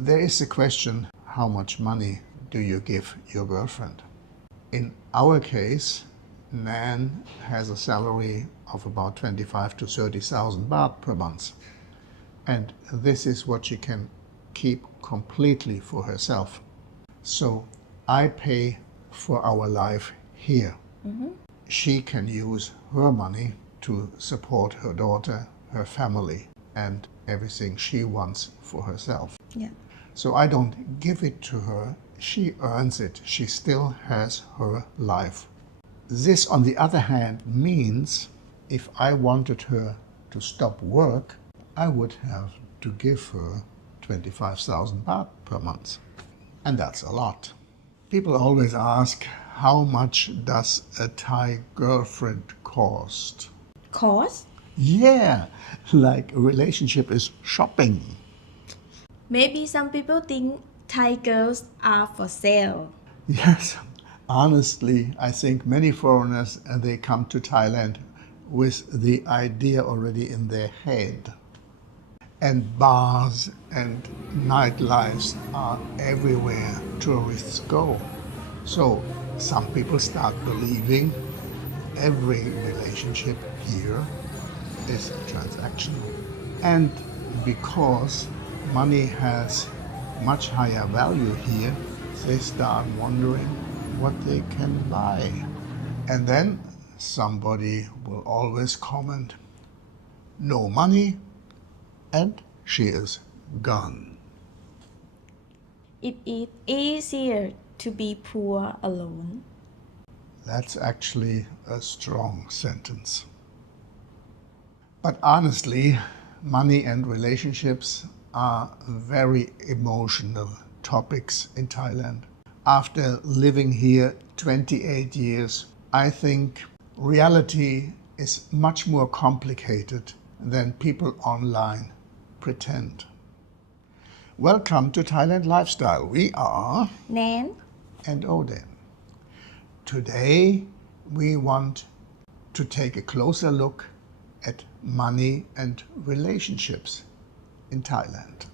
There is a question, how much money do you give your girlfriend? In our case, Nan has a salary of about 25 to 30,000 baht per month. And this is what she can keep completely for herself. So I pay for our life here. She can use her money to support her daughter, her family, and everything she wants for herself. Yeah. So I don't give it to her. She earns it. She still has her life. This, on the other hand, means if I wanted her to stop work, I would have to give her 25,000 baht per month. And that's a lot. People always ask, how much does a Thai girlfriend cost? Cost? Yeah, like a relationship is shopping. Maybe some people think Thai girls are for sale. Yes, honestly, I think many foreigners, they come to Thailand with the idea already in their head. And bars and nightlives are everywhere tourists go. So some people start believing every relationship here is transactional. And because money has much higher value here, they start wondering what they can buy. And then somebody will always comment, no money, and she is gone. It is easier to be poor alone. That's actually a strong sentence. But honestly, money and relationships are very emotional topics in Thailand. After living here 28 years, I think reality is much more complicated than people online pretend. Welcome to Thailand Lifestyle. We are Nann and Odin. Today we want to take a closer look at money and relationships in Thailand.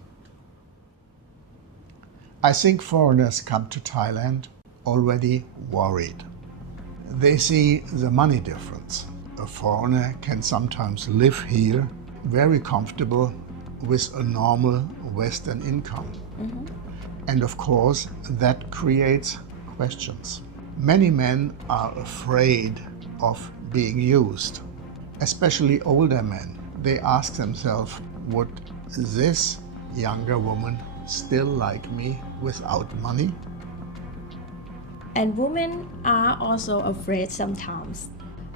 I think foreigners come to Thailand already worried. They see the money difference. A foreigner can sometimes live here very comfortable with a normal Western income. And of course, that creates questions. Many men are afraid of being used, especially older men. They ask themselves, would this younger woman still like me without money? and women are also afraid sometimes.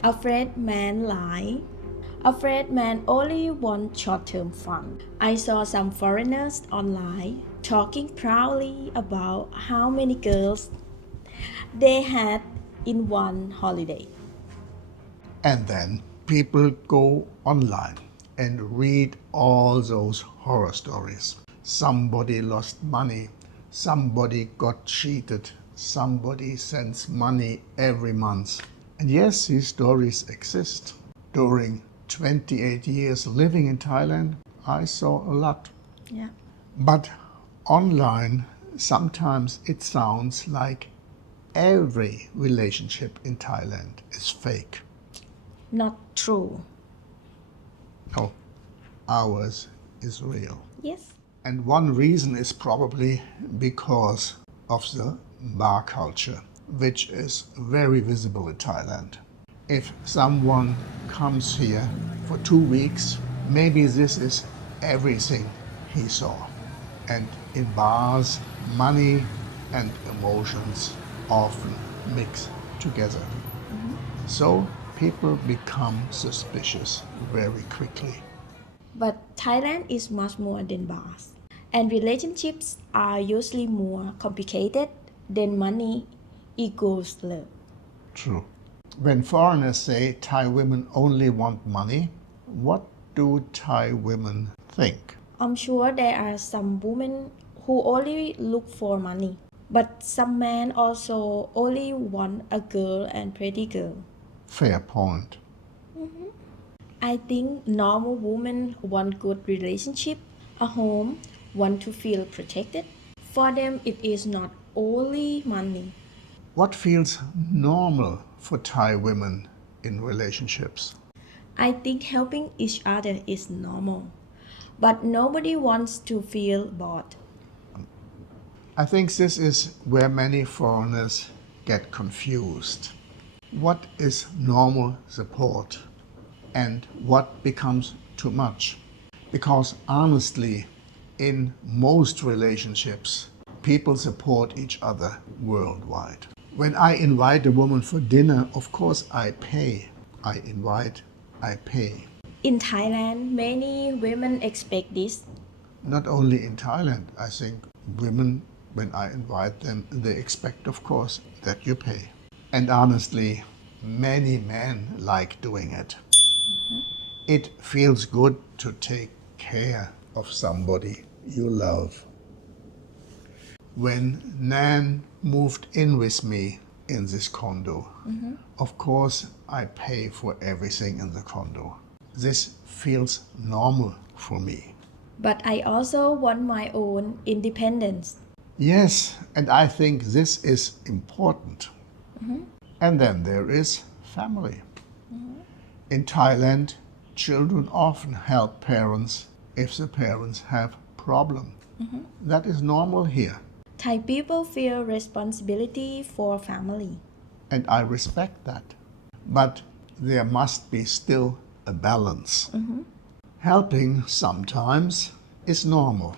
Afraid men lie. Afraid men only want short-term fun. I saw some foreigners online talking proudly about how many girls they had in one holiday. And then people go online and read all those horror stories. Somebody lost money, somebody got cheated, somebody sends money every month. And yes, these stories exist. During 28 years living in Thailand, I saw a lot. Yeah. But online, sometimes it sounds like every relationship in Thailand is fake. Not true. No, ours is real. Yes. And one reason is probably because of the bar culture, which is very visible in Thailand. If someone comes here for 2 weeks, maybe this is everything he saw. And in bars, money and emotions often mix together. So people become suspicious very quickly. But Thailand is much more than bars. And relationships are usually more complicated than money equals love. True. When foreigners say Thai women only want money, what do Thai women think? I'm sure there are some women who only look for money. But some men also only want a girl and pretty girl. Fair point. I think normal women want good relationship, a home, want to feel protected. For them, it is not only money. What feels normal for Thai women in relationships? I think helping each other is normal, but nobody wants to feel bored. I think this is where many foreigners get confused. What is normal support and what becomes too much? Because honestly, in most relationships, people support each other worldwide. When I invite a woman for dinner, of course I pay. I invite, I pay. In Thailand, many women expect this. Not only in Thailand, I think women, when I invite them, they expect, of course, that you pay. And honestly, many men like doing it. It feels good to take care of somebody you love. When Nann moved in with me in this condo, of course I pay for everything in the condo. This feels normal for me. But I also want my own independence. Yes, and I think this is important. And then there is family. In Thailand, children often help parents if the parents have problem. That is normal here, Thai people feel responsibility for family. and I respect that. But there must be still a balance. Helping sometimes is normal.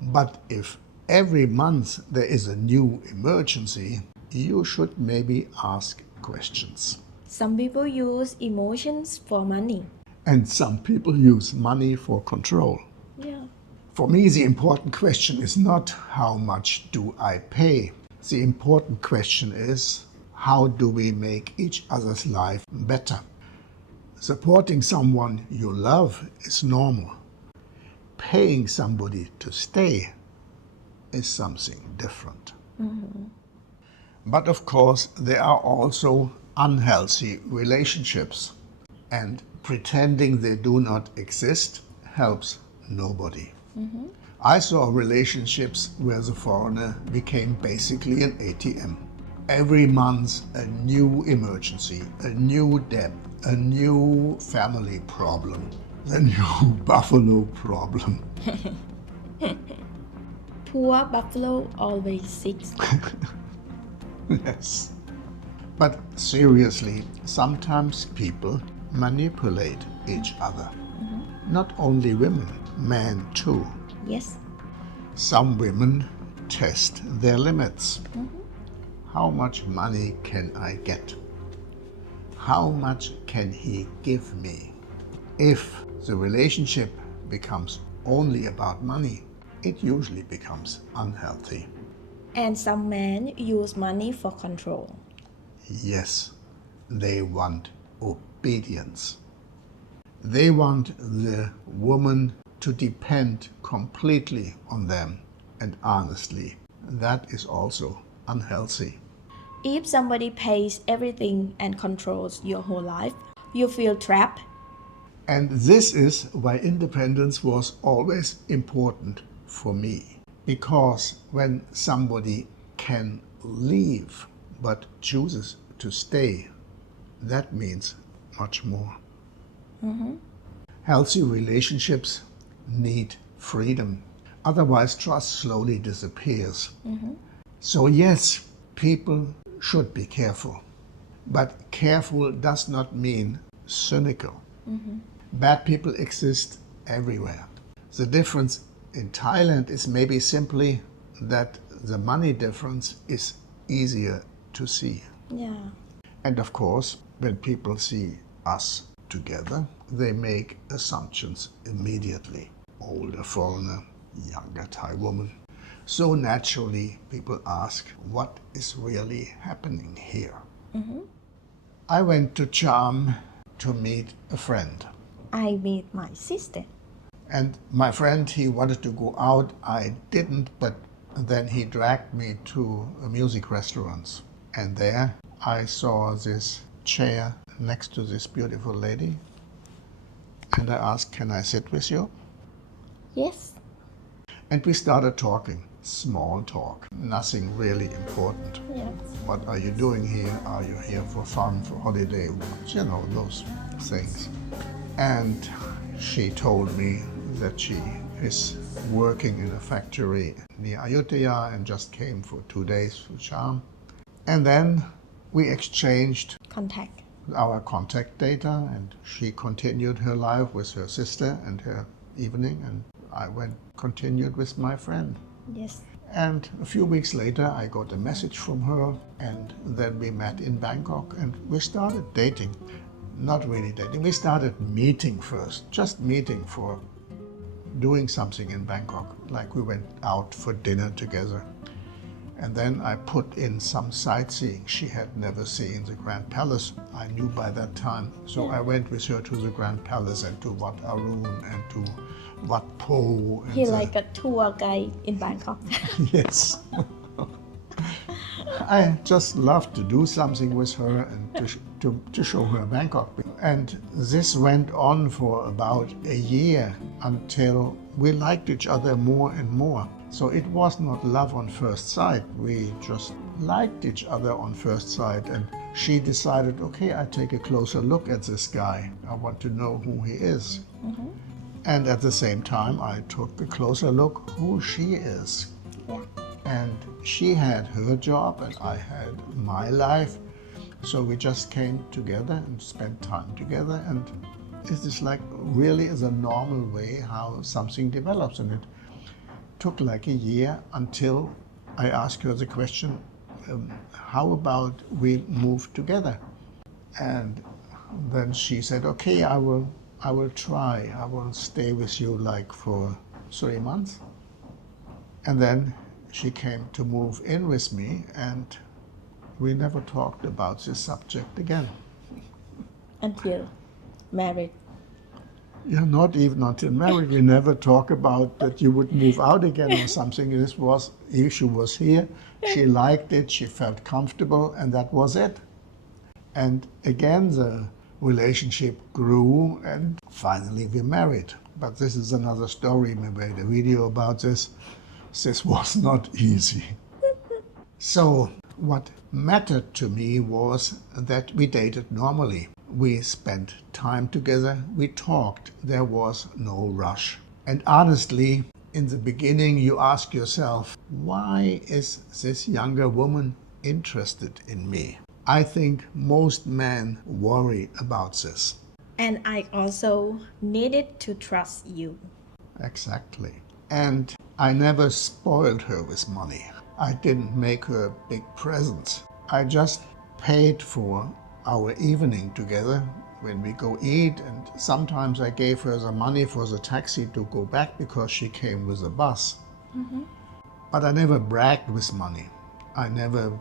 But if every month there is a new emergency, you should maybe ask questions. Some people use emotions for money. And some people use money for control. Yeah. For me, the important question is not how much do I pay. The important question is how do we make each other's life better. Supporting someone you love is normal. Paying somebody to stay is something different. But of course, there are also unhealthy relationships, and pretending they do not exist helps nobody. I saw relationships where the foreigner became basically an ATM. Every month, a new emergency, a new debt, a new family problem, a new buffalo problem. Poor buffalo always sick. Yes. But seriously, sometimes people manipulate each other. Not only women, men too. Yes. Some women test their limits. How much money can I get? How much can he give me? If the relationship becomes only about money, it usually becomes unhealthy. And some men use money for control. Yes, they want obedience. They want the woman to depend completely on them. And honestly, that is also unhealthy. If somebody pays everything and controls your whole life, you feel trapped. And this is why independence was always important for me. Because when somebody can leave but chooses to stay, that means much more. Healthy relationships need freedom. Otherwise, trust slowly disappears. So yes, people should be careful. But careful does not mean cynical. Bad people exist everywhere. The difference in Thailand is maybe simply that the money difference is easier to see. Yeah. And of course, when people see us together, they make assumptions immediately. Older foreigner, younger Thai woman. So naturally, people ask, what is really happening here? I went to Charm to meet a friend. I meet my sister. And my friend, he wanted to go out. I didn't, but then he dragged me to a music restaurant. And there I saw this chair next to this beautiful lady. And I asked, can I sit with you? Yes. And we started talking, small talk, nothing really important. Yes. What are you doing here? Are you here for fun, for holiday? You know, those things. And she told me that she is working in a factory near Ayutthaya and just came for 2 days for charm. And then we exchanged Contact. our contact data, and she continued her life with her sister and her evening, and I continued with my friend. Yes. And a few weeks later, I got a message from her, and then we met in Bangkok, and we started dating. Not really dating, we started meeting first, just meeting for doing something in Bangkok, like we went out for dinner together. And then I put in some sightseeing. She had never seen the Grand Palace. I knew by that time. So I went with her to the Grand Palace and to Wat Arun and to Wat Po. And He like a tour guide in Bangkok. Yes. I just loved to do something with her and to show her Bangkok. And this went on for about a year until we liked each other more and more. So it was not love on first sight. We just liked each other on first sight. And she decided, okay, I take a closer look at this guy. I want to know who he is. Mm-hmm. And at the same time, I took a closer look who she is. Yeah. And she had her job and I had my life. So we just came together and spent time together. And it is like really is a normal way how something develops. And it took like a year until I asked her the question, how about we move together? And then she said, okay, I will try. I will stay with you like for 3 months. And then she came to move in with me, and we never talked about this subject again. Until married. Yeah, not even until married. We never talk about that you would move out again or something. This was, she was here, she liked it, she felt comfortable, and that was it. And again, the relationship grew, and finally we married. But this is another story. We made a video about this. This was not easy. So what mattered to me was that we dated normally. We spent time together, we talked, there was no rush. And honestly, in the beginning you ask yourself, why is this younger woman interested in me? I think most men worry about this. And I also needed to trust you. Exactly. And I never spoiled her with money. I didn't make her big presents. I just paid for our evening together when we go eat, and sometimes I gave her the money for the taxi to go back because she came with a bus. Mm-hmm. But I never bragged with money. I never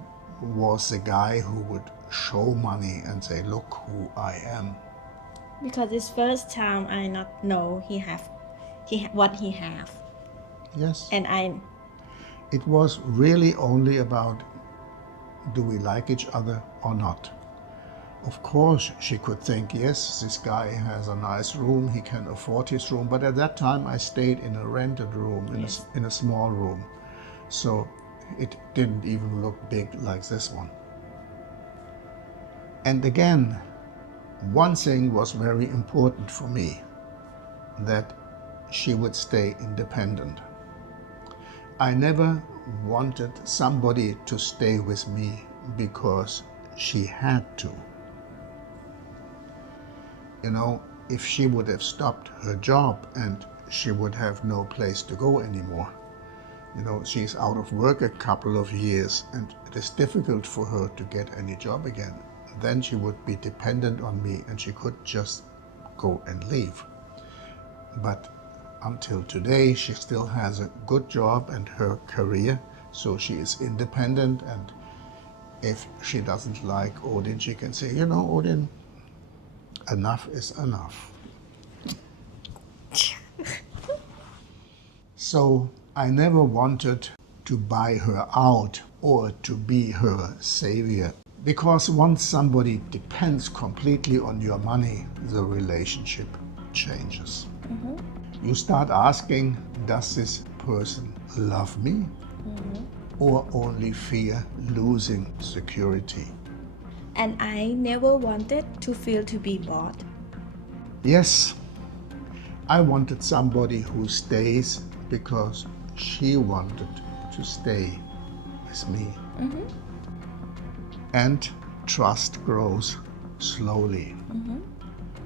was the guy who would show money and say, look who I am. Because it's first time I not know what he have. Yes. And It was really only about, do we like each other or not? Of course, she could think, yes, this guy has a nice room, he can afford his room. But at that time, I stayed in a rented room, in a small room. So it didn't even look big like this one. And again, one thing was very important for me, that she would stay independent. I never wanted somebody to stay with me because she had to. You know, if she would have stopped her job and she would have no place to go anymore. You know, she's out of work a couple of years and it is difficult for her to get any job again. Then she would be dependent on me and she could just go and leave. But until today, she still has a good job and her career, so she is independent. And if she doesn't like Odin, she can say, you know, Odin, enough is enough. So I never wanted to buy her out or to be her savior. Because once somebody depends completely on your money, the relationship changes. Mm-hmm. You start asking, does this person love me or only fear losing security? And I never wanted to feel to be bought. Yes, I wanted somebody who stays because she wanted to stay with me. And trust grows slowly,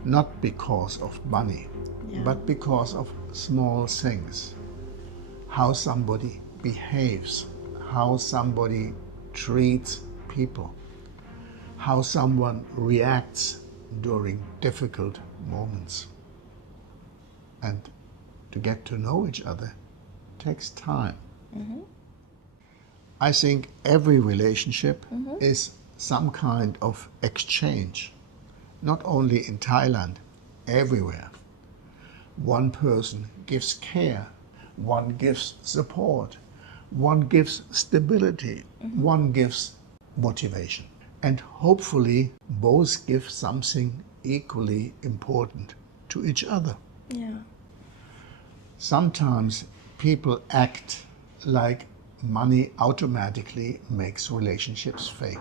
not because of money, but because of small things. How somebody behaves, how somebody treats people, how someone reacts during difficult moments. And to get to know each other takes time. I think every relationship is some kind of exchange, not only in Thailand, everywhere. One person gives care, one gives support, one gives stability, one gives motivation. And hopefully both give something equally important to each other. Yeah. Sometimes people act like money automatically makes relationships fake.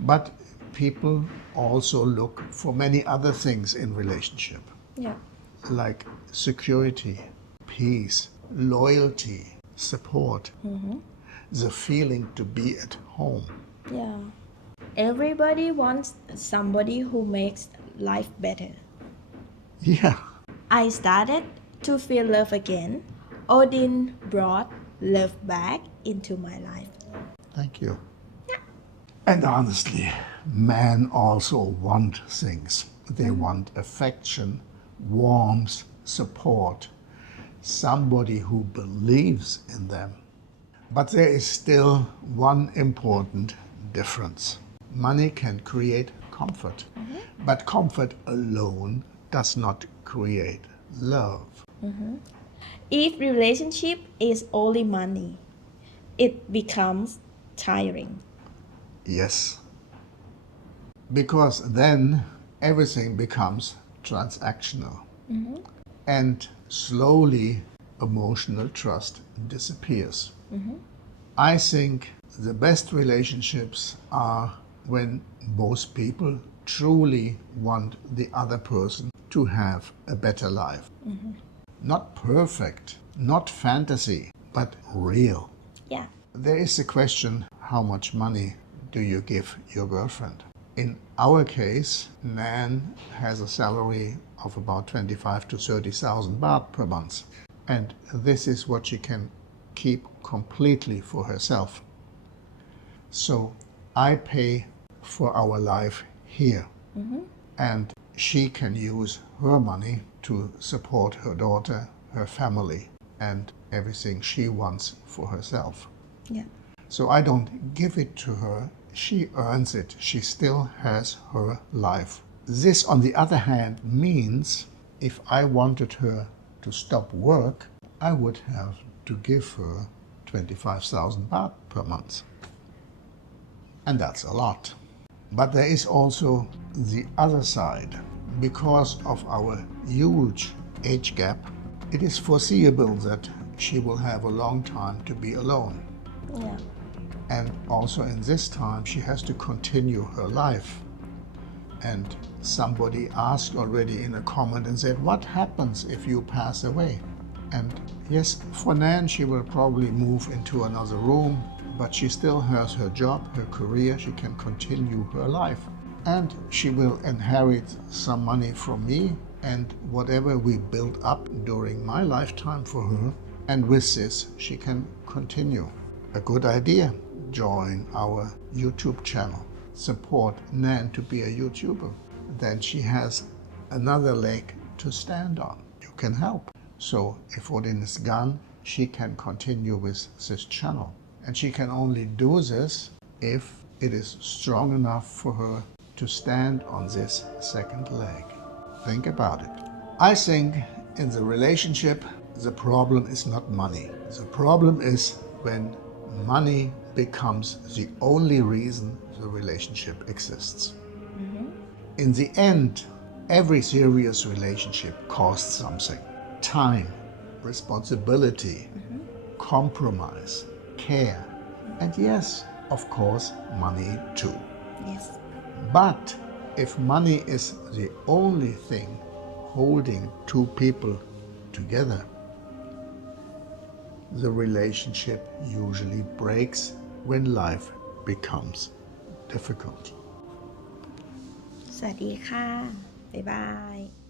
But people also look for many other things in relationship, Yeah. like security, peace, loyalty, support, the feeling to be at home. Yeah. Everybody wants somebody who makes life better. Yeah, I started to feel love again. Odin brought love back into my life. thank you. And honestly, men also want things. They want affection, warmth, support, somebody who believes in them. But there is still one important difference. Money can create comfort, but comfort alone does not create love. If relationship is only money, it becomes tiring. Yes, because then everything becomes transactional. And slowly emotional trust disappears. I think the best relationships are when both people truly want the other person to have a better life. Not perfect, not fantasy, but real. Yeah. There is the question, how much money do you give your girlfriend? In our case, Nann has a salary of about 25 to 30,000 baht per month. And this is what she can keep completely for herself. So I pay for our life here. And she can use her money to support her daughter, her family, and everything she wants for herself. Yeah. So I don't give it to her. She earns it. She still has her life. This, on the other hand, means if I wanted her to stop work, I would have to give her 25,000 baht per month. And that's a lot. But there is also the other side. Because of our huge age gap, it is foreseeable that she will have a long time to be alone. Yeah. And also in this time, she has to continue her life. And somebody asked already in a comment and said, what happens if you pass away? And yes, for Nann, she will probably move into another room, but she still has her job, her career, she can continue her life. And she will inherit some money from me and whatever we built up during my lifetime for her. And with this, she can continue. A good idea. Join our YouTube channel. Support Nann to be a YouTuber. Then she has another leg to stand on. You can help. So if Odin is gone, she can continue with this channel. And she can only do this if it is strong enough for her to stand on this second leg. Think about it. I think in the relationship, the problem is not money. The problem is when money becomes the only reason the relationship exists. In the end, every serious relationship costs something. Time, responsibility, compromise, care, and yes, of course, money too. Yes. But if money is the only thing holding two people together, the relationship usually breaks when life becomes difficult. สวัสดีค่ะ บ๊ายบาย